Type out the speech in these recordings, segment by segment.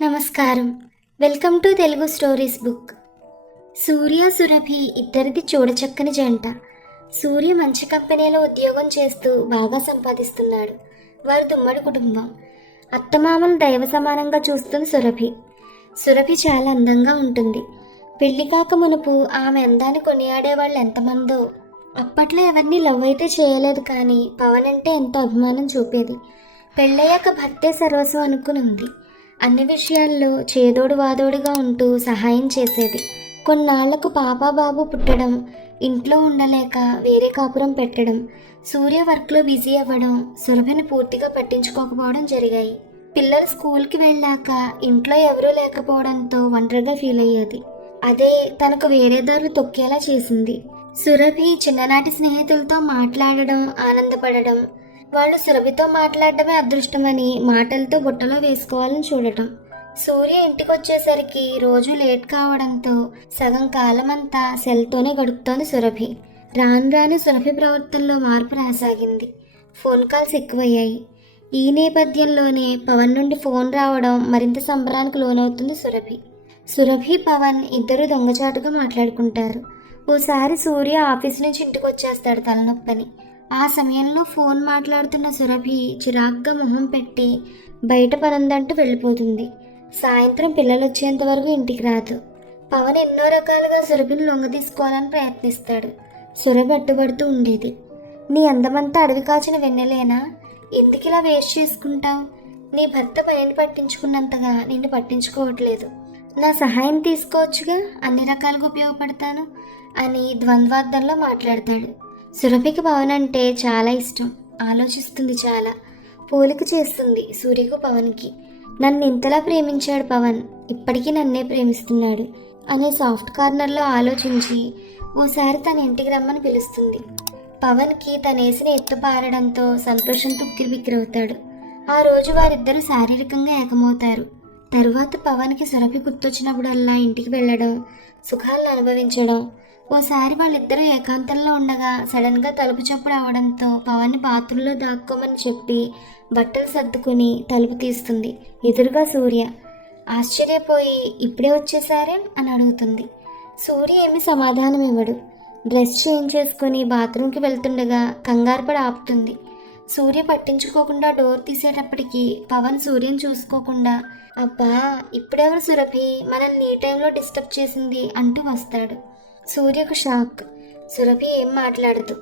నమస్కారం. Welcome to Telugu stories book. Surya Surabhi ఇద్దరిది చూడచక్కని జంట. సూర్య మంచి కంపెనీలో ఉద్యోగం చేస్తూ బాగా సంపాదిస్తున్నాడు. వారి దుమ్మడి కుటుంబం. అత్తమామను దైవ సమానంగా చూస్తుంది సురభి. సురభి చాలా అందంగా ఉంటుంది. పెళ్లి కాక మునుపు ఆమె అందాన్ని కొనియాడేవాళ్ళు ఎంతమందో. అప్పట్లో ఎవరిని లవ్ అయితే చేయలేదు, కానీ పవన్ అంటే ఎంతో అభిమానం చూపేది. పెళ్ళయ్యాక భర్తే సర్వస్వం అనుకుని ఉంది. అన్ని విషయాల్లో చేదోడు వాదోడుగా ఉంటూ సహాయం చేసేది. కొన్నాళ్లకు పాప బాబు పుట్టడం, ఇంట్లో ఉండలేక వేరే కాపురం పెట్టడం, సూర్య వర్క్లో బిజీ అవ్వడం, సురభిని పూర్తిగా పట్టించుకోకపోవడం జరిగాయి. పిల్లలు స్కూల్కి వెళ్ళాక ఇంట్లో ఎవరూ లేకపోవడంతో ఒంటరిగా ఫీల్ అయ్యేది. అదే తనకు వేరే దారులు తొక్కేలా చేసింది. సురభి చిన్ననాటి స్నేహితులతో మాట్లాడడం, ఆనందపడడం, వాళ్ళు సురభితో మాట్లాడడమే అదృష్టమని మాటలతో బుట్టలో వేసుకోవాలని చూడటం. సూర్య ఇంటికి వచ్చేసరికి రోజు లేట్ కావడంతో సగం కాలమంతా సెల్తోనే గడుపుతోంది సురభి. రాను రాను సురభి ప్రవర్తనలో మార్పు రాసాగింది. ఫోన్ కాల్స్ ఎక్కువయ్యాయి. ఈ నేపథ్యంలోనే పవన్ నుండి ఫోన్ రావడం మరింత సంబరానికి లోనవుతుంది సురభి. సురభి, పవన్ ఇద్దరు దొంగచాటుగా మాట్లాడుకుంటారు. ఓసారి సూర్య ఆఫీస్ నుంచి ఇంటికి వచ్చేస్తాడు తలనొప్పని. ఆ సమయంలో ఫోన్ మాట్లాడుతున్న సురభి చిరాగ్గా మొహం పెట్టి బయట పనందంటూ వెళ్ళిపోతుంది. సాయంత్రం పిల్లలు వచ్చేంత వరకు ఇంటికి రాదు. పవన్ ఎన్నో రకాలుగా సురభిని లొంగదీసుకోవాలని ప్రయత్నిస్తాడు. సురభి అడ్డుపడుతూ ఉండేది. నీ అందమంతా అడవి కాచిన వెన్నెలేనా? ఎందుకిలా వేస్ట్ చేసుకుంటావు? నీ భర్త పనిని పట్టించుకున్నంతగా నిన్ను పట్టించుకోవట్లేదు. నా సహాయం తీసుకోవచ్చుగా, అన్ని రకాలుగా ఉపయోగపడతాను అని ద్వంద్వార్థంలో మాట్లాడతాడు. సురభికి పవన్ అంటే చాలా ఇష్టం. ఆలోచిస్తుంది, చాలా పోలిక చేస్తుంది సూర్యకు పవన్కి. నన్ను ఇంతలా ప్రేమించాడు పవన్, ఇప్పటికీ నన్నే ప్రేమిస్తున్నాడు అనే సాఫ్ట్ కార్నర్లో ఆలోచించి ఓసారి తన ఇంటికి రమ్మని పిలుస్తుంది. పవన్కి తనేసిన ఎత్తు పారడంతో సంతోషంతో ఉక్కిరిబిక్కిరవుతాడు. ఆ రోజు వారిద్దరూ శారీరకంగా ఏకమవుతారు. తరువాత పవన్కి సురభి గుర్తొచ్చినప్పుడల్లా ఇంటికి వెళ్ళడం, సుఖాలను అనుభవించడం. ఓసారి వాళ్ళిద్దరూ ఏకాంతంలో ఉండగా సడన్గా తలుపు చప్పుడు అవడంతో పవన్ని బాత్రూంలో దాక్కోమని చెప్పి బట్టలు సర్దుకుని తలుపు తీస్తుంది. ఎదురుగా సూర్య. ఆశ్చర్యపోయి ఇప్పుడే వచ్చేసారే అని అడుగుతుంది. సూర్య ఏమీ సమాధానం ఇవ్వడు. డ్రెస్ చేంజ్ చేసుకుని బాత్రూంకి వెళ్తుండగా కంగారుపడి ఆపుతుంది. సూర్య పట్టించుకోకుండా డోర్ తీసేటప్పటికి పవన్ సూర్యని చూసుకోకుండా, అబ్బా ఇప్పుడెవరు సురభి మనల్ని ఈ టైంలో డిస్టర్బ్ చేసింది అంటూ వస్తాడు. సూర్యకు షాక్. సురభి ఏం మాట్లాడదు.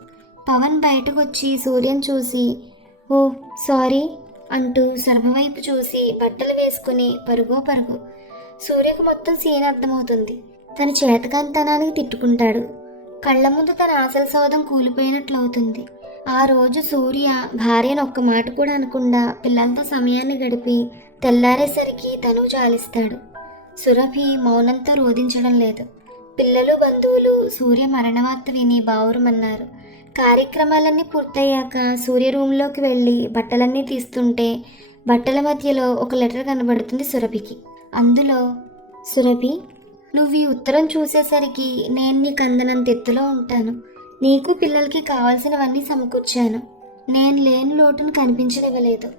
పవన్ బయటకు వచ్చి సూర్యను చూసి ఓ సారీ అంటూ సురభి వైపు చూసి బట్టలు వేసుకుని పరుగో పరుగు. సూర్యకు మొత్తం సీన్ అర్థమవుతుంది. తన చేతకాంతనానికి తిట్టుకుంటాడు. కళ్ళ ముందు తన ఆశల సౌధం కూలిపోయినట్లు అవుతుంది. ఆ రోజు సూర్య భార్యను ఒక్క మాట కూడా అనకుండా పిల్లలతో సమయాన్ని గడిపి తెల్లారేసరికి తను చాలిస్తాడు. సురభి మౌనంతో రోధించడం లేదు. పిల్లలు, బంధువులు సూర్య మరణవార్త విని బావురమన్నారు. కార్యక్రమాలన్నీ పూర్తయ్యాక సూర్య రూమ్లోకి వెళ్ళి బట్టలన్నీ తీస్తుంటే బట్టల మధ్యలో ఒక లెటర్ కనబడుతుంది సురభికి. అందులో, సురభి, నువ్వు ఈ ఉత్తరం చూసేసరికి నేను నీకు అందనంత ఎత్తులో ఉంటాను. నీకు పిల్లలకి కావాల్సినవన్నీ సమకూర్చాను. నేను లేని లోటును కనిపించనివ్వలేదు.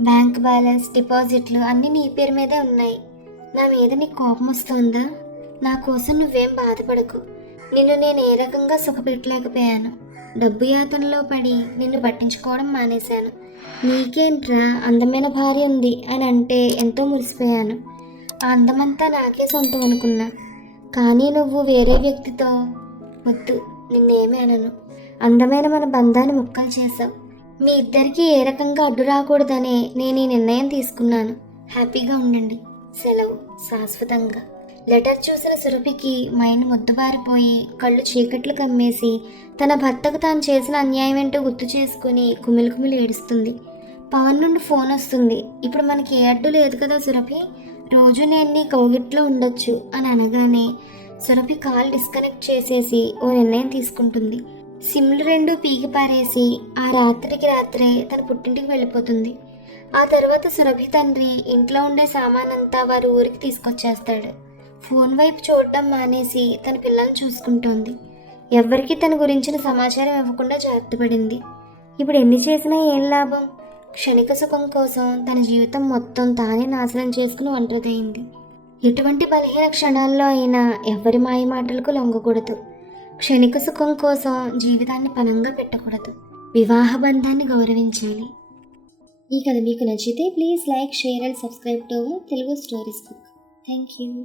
బ్యాంక్ బ్యాలెన్స్, డిపాజిట్లు అన్నీ నీ పేరు మీదే ఉన్నాయి. నా మీద నీకు కోపం వస్తుందా? నా కోసం నువ్వేం బాధపడకు. నిన్ను నేను ఏ రకంగా సుఖపెట్టలేకపోయాను. డబ్బు యాతనలో పడి నిన్ను పట్టించుకోవడం మానేశాను. నీకేంట్రా అందమైన భార్య ఉంది అని అంటే ఎంతో మురిసిపోయాను. ఆ అందమంతా నాకే సొంతం అనుకున్నా. కానీ నువ్వు వేరే వ్యక్తితో, వద్దు నిన్నేమీ అనను. అందమైన మన బంధాన్ని ముక్కలు చేశావు. మీ ఇద్దరికీ ఏ రకంగా అడ్డు రాకూడదనే నేను ఈ నిర్ణయం తీసుకున్నాను. హ్యాపీగా ఉండండి. సెలవు, శాశ్వతంగా. లెటర్ చూసిన సురభికి మైండ్ ముద్దుబారిపోయి కళ్ళు చీకట్లు కమ్మేసి తన భర్తకు తాను చేసిన అన్యాయం ఏంటో గుర్తు చేసుకుని కుమిలి ఏడుస్తుంది. పవన్ నుండి ఫోన్ వస్తుంది. ఇప్పుడు మనకి ఏ అడ్డు లేదు కదా సురభి, రోజు నేను నీ కౌగిట్లో ఉండొచ్చు అని అనగానే సురభి కాల్ డిస్కనెక్ట్ చేసేసి ఓ నిర్ణయం తీసుకుంటుంది. సిమ్లు రెండు పీకి పారేసి ఆ రాత్రికి రాత్రే తన పుట్టింటికి వెళ్ళిపోతుంది. ఆ తర్వాత సురభి తండ్రి ఇంట్లో ఉండే సామానంతా వారి ఊరికి తీసుకొచ్చేస్తాడు. ఫోన్ వైపు చూడటం మానేసి తన పిల్లల్ని చూసుకుంటోంది. ఎవ్వరికీ తన గురించిన సమాచారం ఇవ్వకుండా జాగ్రత్త పడింది. ఇప్పుడు ఎన్ని చేసినా ఏం లాభం? క్షణిక సుఖం కోసం తన జీవితం మొత్తం తానే నాశనం చేసుకుని ఒంటరిదైంది. ఎటువంటి బలహీన క్షణాల్లో అయినా ఎవరి మాయ మాటలకు లొంగకూడదు. క్షణిక సుఖం కోసం జీవితాన్ని పణంగా పెట్టకూడదు. వివాహ బంధాన్ని గౌరవించాలి. ఈ కథ మీకు నచ్చితే please like, share and subscribe to Telugu stories book. Thank you.